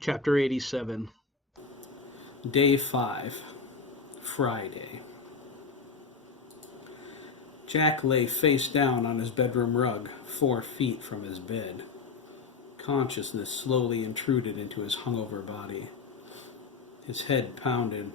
Chapter 87. Day 5, Friday. Jack lay face down on his bedroom rug, 4 feet from his bed. Consciousness slowly intruded into his hungover body. His head pounded.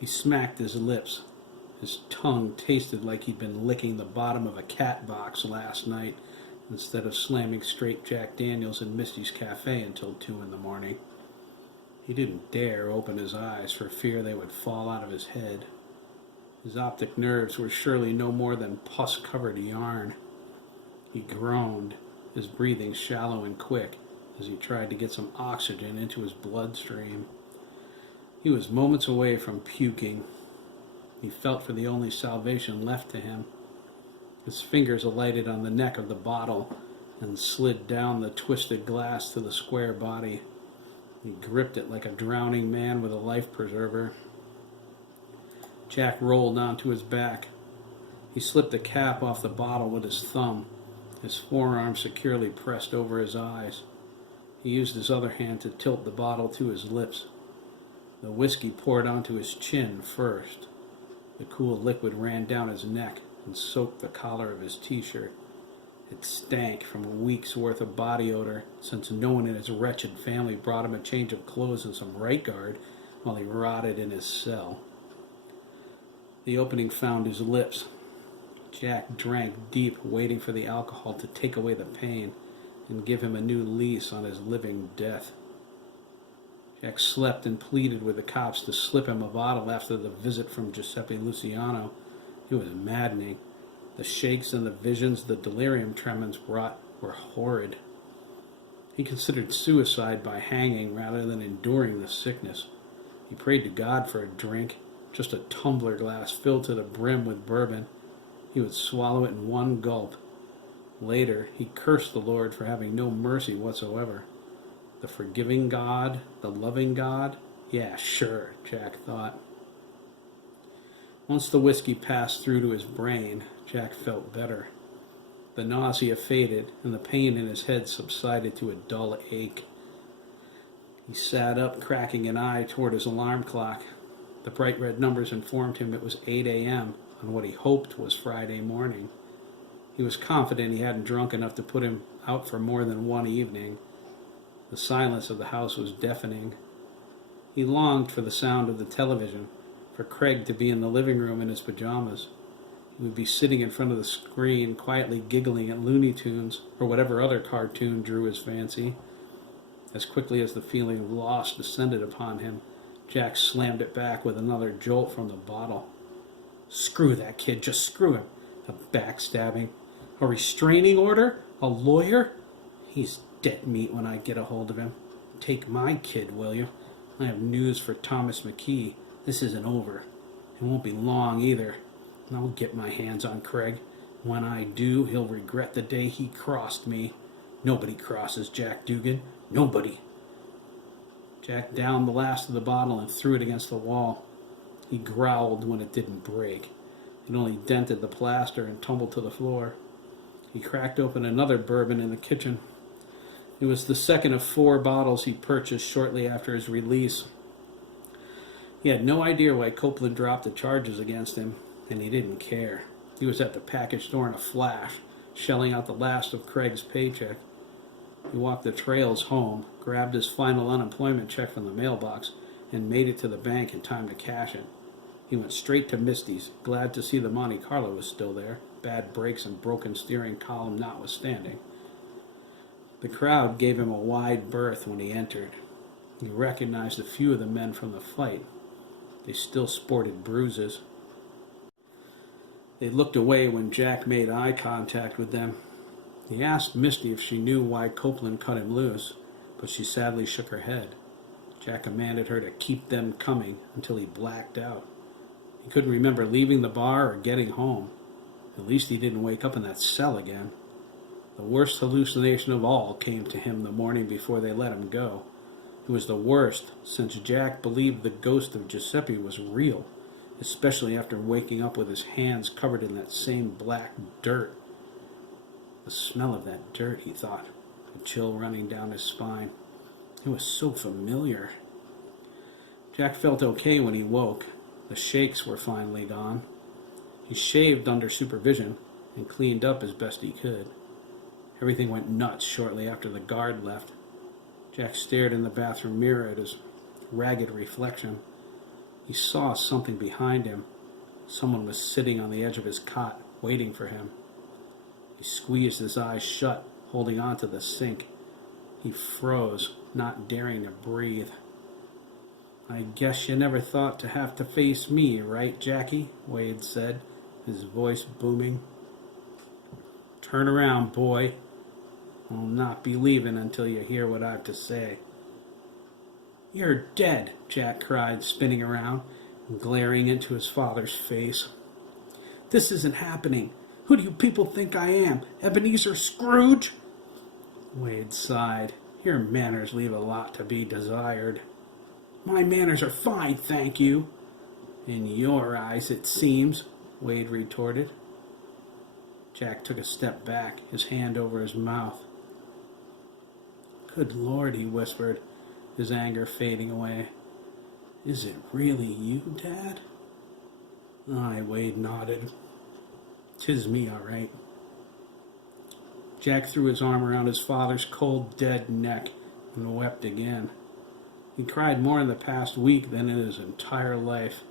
He smacked his lips. His tongue tasted like he'd been licking the bottom of a cat box last night instead of slamming straight Jack Daniels in Misty's cafe until 2 in the morning. He didn't dare open his eyes for fear they would fall out of his head. His optic nerves were surely no more than pus-covered yarn. He groaned, his breathing shallow and quick, as he tried to get some oxygen into his bloodstream. He was moments away from puking. He felt for the only salvation left to him. His fingers alighted on the neck of the bottle and slid down the twisted glass to the square body. He gripped it like a drowning man with a life preserver. Jack rolled onto his back. He slipped the cap off the bottle with his thumb, his forearm securely pressed over his eyes. He used his other hand to tilt the bottle to his lips. The whiskey poured onto his chin first. The cool liquid ran down his neck and soaked the collar of his t-shirt. It stank from a week's worth of body odor, since no one in his wretched family brought him a change of clothes and some right guard while he rotted in his cell. The opening found his lips. Jack drank deep, waiting for the alcohol to take away the pain and give him a new lease on his living death. Jack slept and pleaded with the cops to slip him a bottle after the visit from Giuseppe Luciano. It was maddening. The shakes and the visions the delirium tremens brought were horrid. He considered suicide by hanging rather than enduring the sickness. He prayed to God for a drink, just a tumbler glass filled to the brim with bourbon. He would swallow it in one gulp. Later, he cursed the Lord for having no mercy whatsoever. The forgiving God, the loving God? Yeah, sure, Jack thought. Once the whiskey passed through to his brain, Jack felt better. The nausea faded, and the pain in his head subsided to a dull ache. He sat up, cracking an eye toward his alarm clock. The bright red numbers informed him it was 8 a.m. on what he hoped was Friday morning. He was confident he hadn't drunk enough to put him out for more than one evening. The silence of the house was deafening. He longed for the sound of the television, for Craig to be in the living room in his pajamas. He would be sitting in front of the screen, quietly giggling at Looney Tunes or whatever other cartoon drew his fancy. As quickly as the feeling of loss descended upon him, Jack slammed it back with another jolt from the bottle. Screw that kid, just screw him. A backstabbing. A restraining order? A lawyer? He's dead meat when I get a hold of him. Take my kid, will you? I have news for Thomas McKee. This isn't over. It won't be long either. And I'll get my hands on Craig. When I do, he'll regret the day he crossed me. Nobody crosses Jack Dougan. Nobody. Jack downed the last of the bottle and threw it against the wall. He growled when it didn't break. It only dented the plaster and tumbled to the floor. He cracked open another bourbon in the kitchen. It was the second of 4 bottles he purchased shortly after his release. He had no idea why Copeland dropped the charges against him, and he didn't care. He was at the package store in a flash, shelling out the last of Craig's paycheck. He walked the trails home, grabbed his final unemployment check from the mailbox, and made it to the bank in time to cash it. He went straight to Misty's, glad to see the Monte Carlo was still there, bad brakes and broken steering column notwithstanding. The crowd gave him a wide berth when he entered. He recognized a few of the men from the fight. They still sported bruises. They looked away when Jack made eye contact with them. He asked Misty if she knew why Copeland cut him loose, but she sadly shook her head. Jack commanded her to keep them coming until he blacked out. He couldn't remember leaving the bar or getting home. At least he didn't wake up in that cell again. The worst hallucination of all came to him the morning before they let him go. It was the worst since Jack believed the ghost of Giuseppe was real, especially after waking up with his hands covered in that same black dirt. The smell of that dirt, he thought, a chill running down his spine. It was so familiar. Jack felt okay when he woke. The shakes were finally gone. He shaved under supervision and cleaned up as best he could. Everything went nuts shortly after the guard left. Jack stared in the bathroom mirror at his ragged reflection. He saw something behind him. Someone was sitting on the edge of his cot, waiting for him. He squeezed his eyes shut, holding on to the sink. He froze, not daring to breathe. "I guess you never thought to have to face me, right, Jackie?" Wade said, his voice booming. "Turn around, boy. I'll not be leaving until you hear what I've to say." "You're dead," Jack cried, spinning around and glaring into his father's face. "This isn't happening. Who do you people think I am, Ebenezer Scrooge?" Wade sighed. "Your manners leave a lot to be desired." "My manners are fine, thank you." "In your eyes, it seems," Wade retorted. Jack took a step back, his hand over his mouth. "Good Lord," he whispered, his anger fading away. "Is it really you, Dad?" "Aye," Wade nodded. "'Tis me, all right." Jack threw his arm around his father's cold, dead neck and wept again. He cried more in the past week than in his entire life.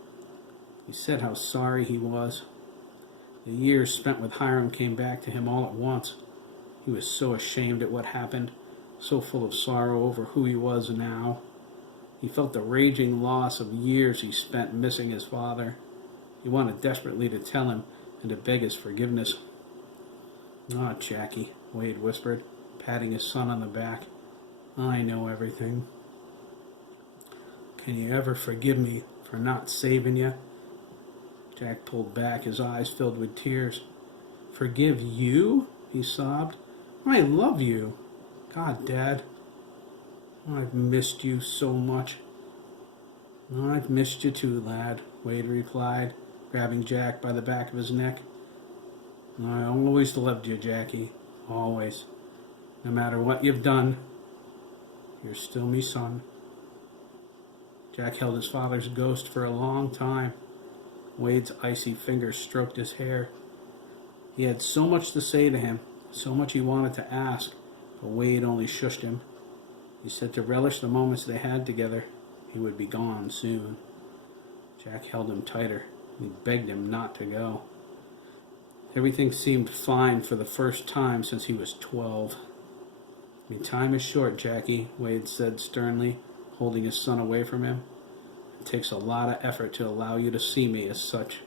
He said how sorry he was. The years spent with Hiram came back to him all at once. He was so ashamed at what happened, so full of sorrow over who he was now. He felt the raging loss of years he spent missing his father. He wanted desperately to tell him and to beg his forgiveness. "Ah, Jackie," Wade whispered, patting his son on the back. "I know everything. Can you ever forgive me for not saving you?" Jack pulled back, his eyes filled with tears. "Forgive you?" he sobbed. "I love you. God, Dad, I've missed you so much." "I've missed you too, lad," Wade replied, grabbing Jack by the back of his neck. "I always loved you, Jackie, always. No matter what you've done, you're still me son." Jack held his father's ghost for a long time. Wade's icy fingers stroked his hair. He had so much to say to him, so much he wanted to ask, but Wade only shushed him. He said to relish the moments they had together. He would be gone soon. Jack held him tighter. He begged him not to go. Everything seemed fine for the first time since he was 12. "Time is short, Jackie," Wade said sternly, holding his son away from him. "It takes a lot of effort to allow you to see me as such.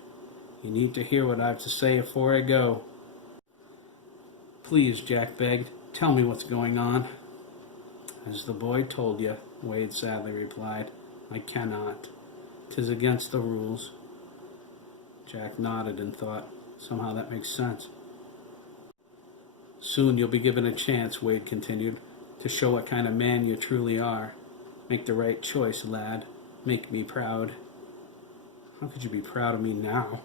You need to hear what I have to say before I go." "Please," Jack begged, "tell me what's going on." "As the boy told you," Wade sadly replied, "I cannot. 'Tis against the rules." Jack nodded and thought, somehow that makes sense. "Soon you'll be given a chance," Wade continued, "to show what kind of man you truly are. Make the right choice, lad. Make me proud." "How could you be proud of me now?"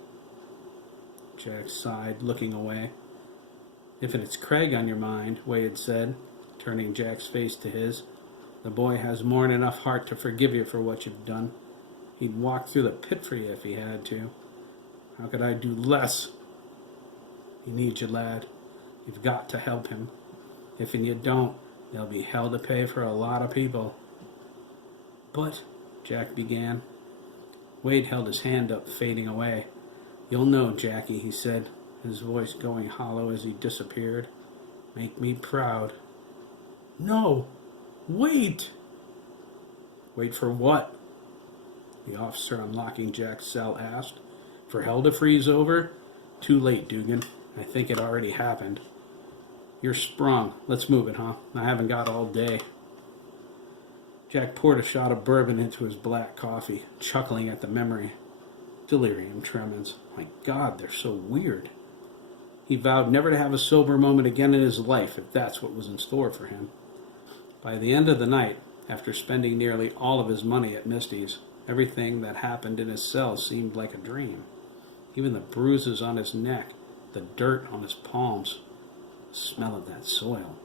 Jack sighed, looking away. "If it's Craig on your mind," Wade said, turning Jack's face to his, "the boy has more than enough heart to forgive you for what you've done. He'd walk through the pit for you if he had to. How could I do less? He needs you, lad. You've got to help him. If you don't, there'll be hell to pay for a lot of people." "But," Jack began. Wade held his hand up, fading away. "You'll know, Jackie," he said, his voice going hollow as he disappeared. "Make me proud." "No! Wait!" "Wait for what?" the officer unlocking Jack's cell asked. "For hell to freeze over? Too late, Dougan. I think it already happened. You're sprung. Let's move it, huh? I haven't got all day." Jack poured a shot of bourbon into his black coffee, chuckling at the memory. Delirium tremens. My God, they're so weird. He vowed never to have a sober moment again in his life if that's what was in store for him. By the end of the night, after spending nearly all of his money at Misty's, everything that happened in his cell seemed like a dream. Even the bruises on his neck, the dirt on his palms, the smell of that soil,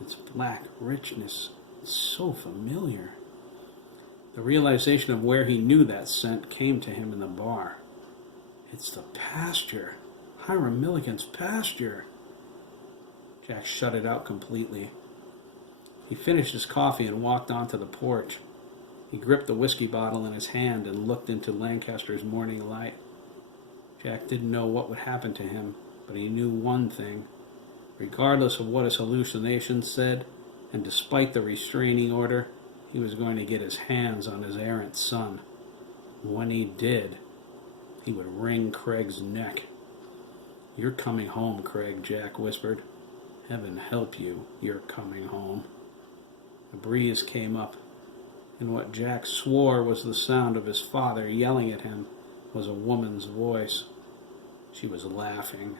its black richness. It's so familiar. The realization of where he knew that scent came to him in the bar. It's the pasture. Hiram Milligan's pasture. Jack shut it out completely. He finished his coffee and walked onto the porch. He gripped the whiskey bottle in his hand and looked into Lancaster's morning light. Jack didn't know what would happen to him, but he knew one thing. Regardless of what his hallucinations said, and despite the restraining order, he was going to get his hands on his errant son. When he did, he would wring Craig's neck. "You're coming home, Craig," Jack whispered. "Heaven help you, you're coming home." A breeze came up, and what Jack swore was the sound of his father yelling at him was a woman's voice. She was laughing.